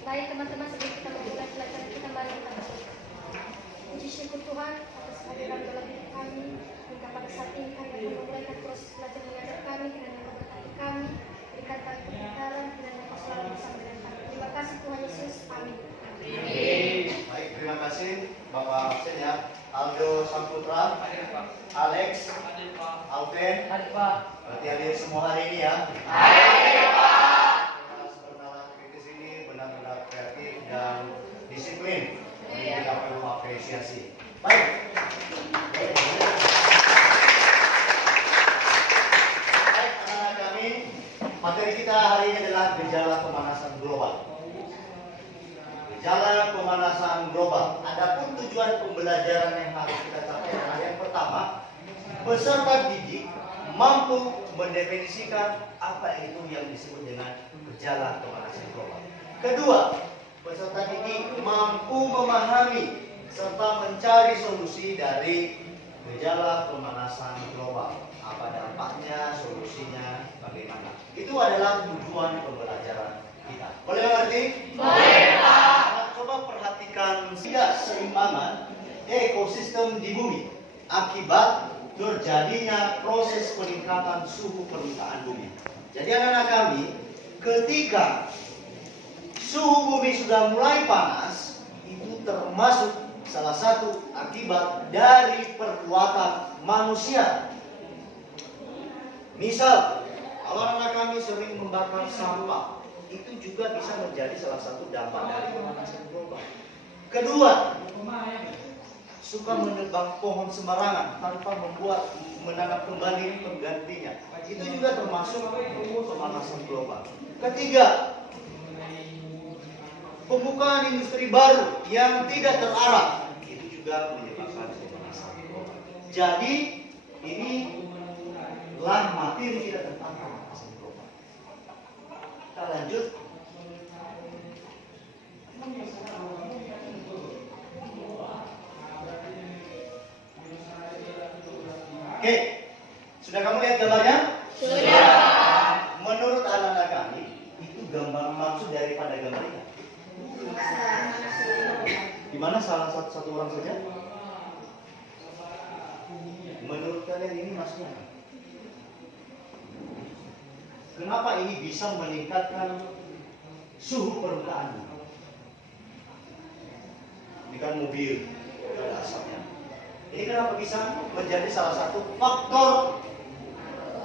Baik teman-teman, sebelum kita memulai pelajaran kita, mari kita berdoa. Puji syukur Tuhan atas kehadiran dalam hidup kami, hingga pada saat ini kami akan memulaikan proses belajar mengajar kami dengan yang memberkati kami, berikan kami kebenaran dan yang selalu bersama dengan kami. Terima kasih Tuhan Yesus, amin. Baik, terima kasih Bapak absen ya. Aldo Samputra, Alex, Alvin, berarti hadir semua hari ini ya. Perkenalan kritis ini benar-benar kreatif dan disiplin. Jadi kita perlu apresiasi. Baik. Baik, anak-anak kami, materi kita hari ini adalah gejala pemanasan global. Gejala pemanasan global. Adapun tujuan pembelajaran yang harus kita capai adalah yang pertama, peserta didik mampu mendefinisikan apa itu yang disebut dengan gejala pemanasan global. Kedua, peserta didik mampu memahami serta mencari solusi dari gejala pemanasan global. Apa dampaknya, solusinya, bagaimana. Itu adalah tujuan pembelajaran kita. Boleh mengerti? Boleh, Pak. Coba perhatikan ketidakseimbangan ekosistem di bumi akibat terjadinya proses peningkatan suhu permukaan bumi. Jadi anak-anak kami, ketika suhu bumi sudah mulai panas, itu termasuk salah satu akibat dari perbuatan manusia. Misal, kalau anak kami sering membakar sampah, itu juga bisa menjadi salah satu dampak dari pemanasan global. Kedua, suka menebang pohon sembarangan tanpa menanam kembali penggantinya. Itu juga termasuk pemanasan global. Ketiga, pembukaan industri baru yang tidak terarah, itu juga menyebabkan pemanasan global. Jadi, inilah materi kita tentang pemanasan global. Kita lanjut. Oke, sudah kamu lihat gambarnya? Sudah. Menurut anak-anak kami, itu gambar maksud daripada gambar ini. Gimana salah satu orang saja? Menurut kalian ini maksudnya apa? Kenapa ini bisa meningkatkan suhu permukaan? Ini kan mobil, ada asapnya. Ini kenapa bisa menjadi salah satu faktor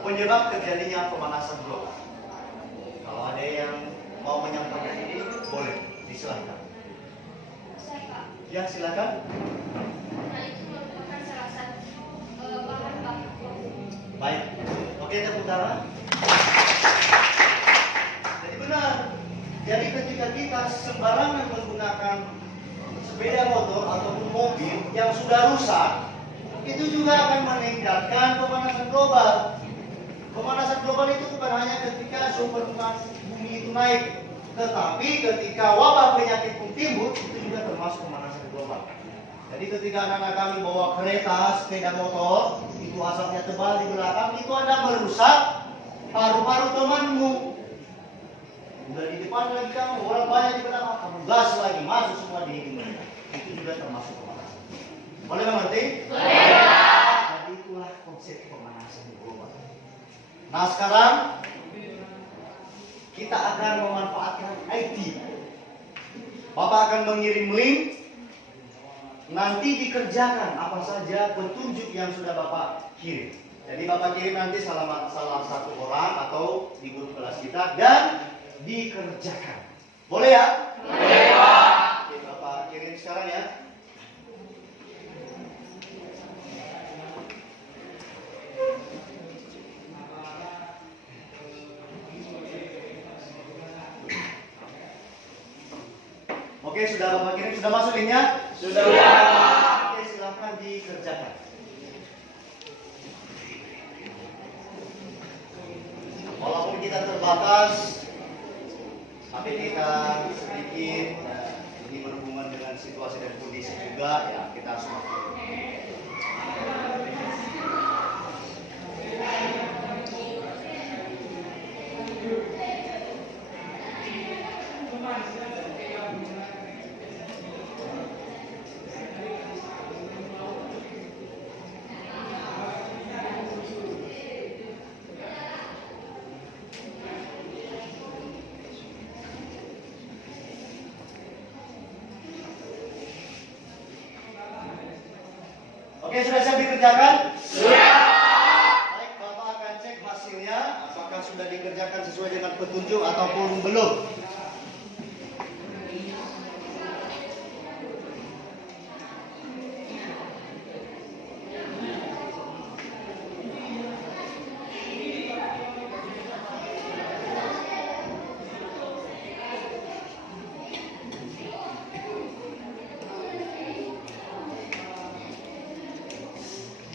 penyebab terjadinya pemanasan global? Kalau ada yang mau menyampaikan ini, boleh, disilakan. Ya, silakan. Nah, itu merupakan salah satu bahan baku. Baik, oke, tepuk tangan. Jadi benar. Jadi ketika kita sembarangan menggunakan sepeda motor ataupun mobil yang sudah rusak, itu juga akan meningkatkan pemanasan global. Pemanasan global itu bukan hanya ketika suhu permukaan bumi itu naik, tetapi ketika wabah penyakit pun timbul, itu juga termasuk pemanasan global. Jadi ketika anak-anak kami bawa kereta, sepeda motor, itu asapnya tebal di belakang, itu Anda merusak paru-paru temanmu. Udah di depan lagi kamu, orang banyak di belakang, kamu gas lagi, masuk semua di hidung mereka. Itu juga termasuk pemanasan. Boleh mengerti? Boleh. Jadi itulah konsep pemanasan global. Nah sekarang kita akan memanfaatkan IT. Bapak akan mengirim link. Nanti dikerjakan apa saja petunjuk yang sudah Bapak kirim. Jadi Bapak kirim nanti salah satu orang atau di grup kelas kita dan dikerjakan. Boleh ya? Boleh, Pak. Oke, Bapak kirim sekarang ya. Oke, sudah Bapak kirim, sudah masuk linknya? Sudah. Oke, silahkan dikerjakan. Walaupun kita terbatas, tapi kita sedikit, ini berhubungan dengan situasi dan kondisi juga, ya kita harus maklum. Oke, sudah siap dikerjakan? Siap. Baik, Bapak akan cek hasilnya, apakah sudah dikerjakan sesuai dengan petunjuk ataupun belum.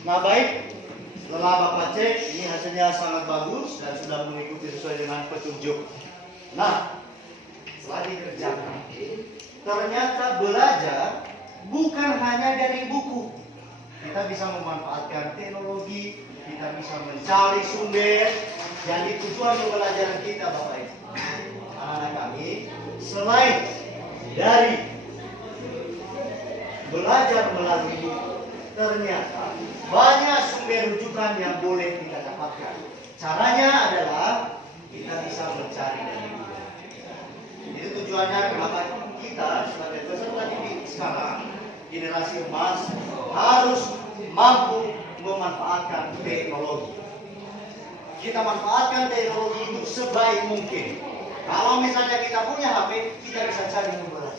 Nah baik, setelah Bapak cek, ini hasilnya sangat bagus dan sudah mengikuti sesuai dengan petunjuk. Nah, setelah dikerjakan, ternyata belajar bukan hanya dari buku. Kita bisa memanfaatkan teknologi, kita bisa mencari sumber. Jadi tujuan pembelajaran kita Bapak Ibu, anak-anak kami, selain dari belajar melalui buku, ternyata banyak sumber rujukan yang boleh kita dapatkan. Caranya adalah kita bisa mencari dari Google. Jadi tujuannya kenapa kita sebagai peserta didik sekarang, generasi emas, harus mampu memanfaatkan teknologi. Kita manfaatkan teknologi itu sebaik mungkin. Kalau misalnya kita punya HP, kita bisa cari pembelajaran.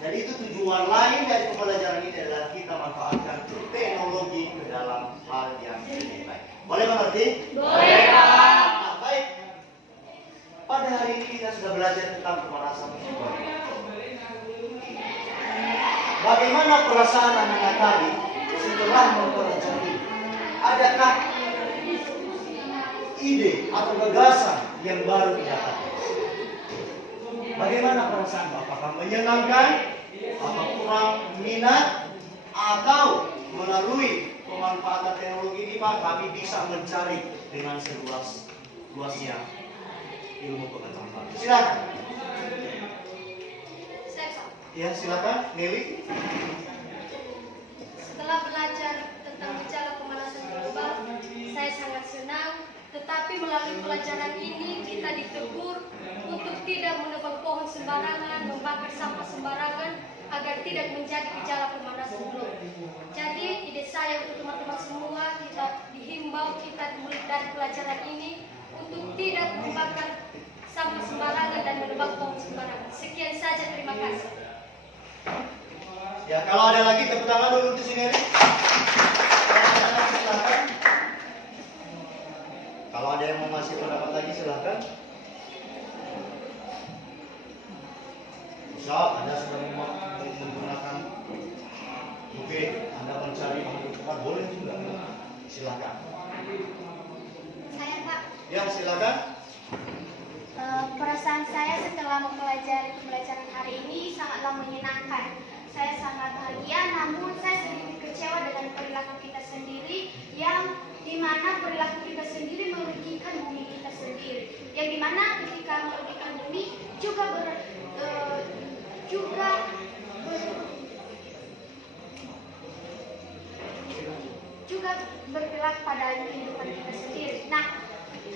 Jadi itu tujuan lain dari pembelajaran ini adalah kita manfaatkan teknologi ke dalam hal yang lebih baik. Boleh mengerti? Boleh, Pak. Nah, baik. Pada hari ini kita sudah belajar tentang pemanasan tubuh. Bagaimana perasaan anak-anak kami setelah mempelajari? Adakah ide atau gagasan yang baru didapatkan? Bagaimana perasaan Bapak? Apakah menyenangkan? Apa kurang minat? Atau melalui pemanfaatan teknologi ini Pak, kami bisa mencari dengan seluas-luasnya ilmu pengetahuan. Silakan. Saya Pak. Ya, silakan, Nelly. Setelah belajar tentang gejala pemanasan global, saya sangat senang. Tetapi melalui pelajaran ini kita ditegur untuk tidak menebang pohon sembarangan, membakar sampah sembarangan, agar tidak menjadi gejala pemanasan global. Jadi ide saya untuk teman-teman semua, kita dihimbau kita mulai dari pelajaran ini untuk tidak membakar sampah sembarangan dan menebang pohon sembarangan. Sekian saja, terima kasih. Ya, kalau ada lagi tepuk tangan dulu untuk sini. Silakan. Kalau ada yang mau ngasih pendapat lagi silakan. Bisa, Anda sudah menggunakan Oke, Anda mencari pembukaan boleh juga. Silakan. Saya Pak, Ya, silakan. perasaan saya setelah mempelajari pembelajaran hari ini sangatlah menyenangkan. Saya sangat bahagia, namun saya sedikit kecewa dengan perilaku kita sendiri, yang dimana perilaku kita sendiri merugikan bumi kita sendiri. Yang dimana ketika merugikan bumi juga bergerak pada kehidupan kita sendiri. Nah,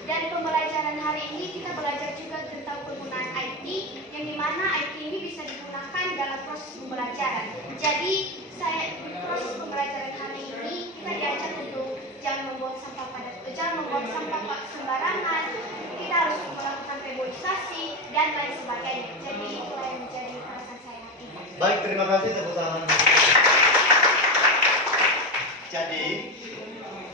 dari pembelajaran hari ini kita belajar juga tentang penggunaan IT, yang dimana IT ini bisa digunakan dalam proses pembelajaran. Jadi proses pembelajaran hari ini kita diajak untuk jangan membuang sampah sembarangan. Kita harus melakukan reboisasi dan lain sebagainya. Jadi itulah yang menjadi perasaan saya hari ini. Baik, terima kasih tepuk tangan. Jadi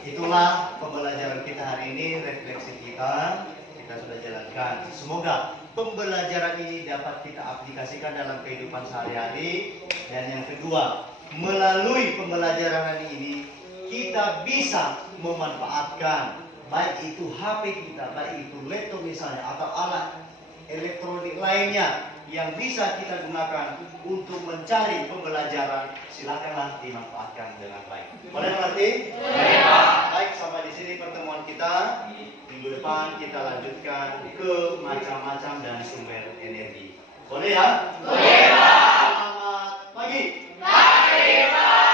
itulah pembelajaran kita hari ini, refleksi kita sudah jalankan. Semoga pembelajaran ini dapat kita aplikasikan dalam kehidupan sehari-hari. Dan yang kedua, melalui pembelajaran hari ini kita bisa memanfaatkan baik itu HP kita, baik itu laptop misalnya, atau alat elektronik lainnya yang bisa kita gunakan untuk mencari pembelajaran. Silakanlah dimanfaatkan dengan baik. Boleh mengerti? Boleh, Pak. Baik, sampai di sini pertemuan kita. Minggu depan kita lanjutkan ke macam-macam dan sumber energi. Boleh ya? Boleh, Pak. Selamat pagi. Pagi, Pak.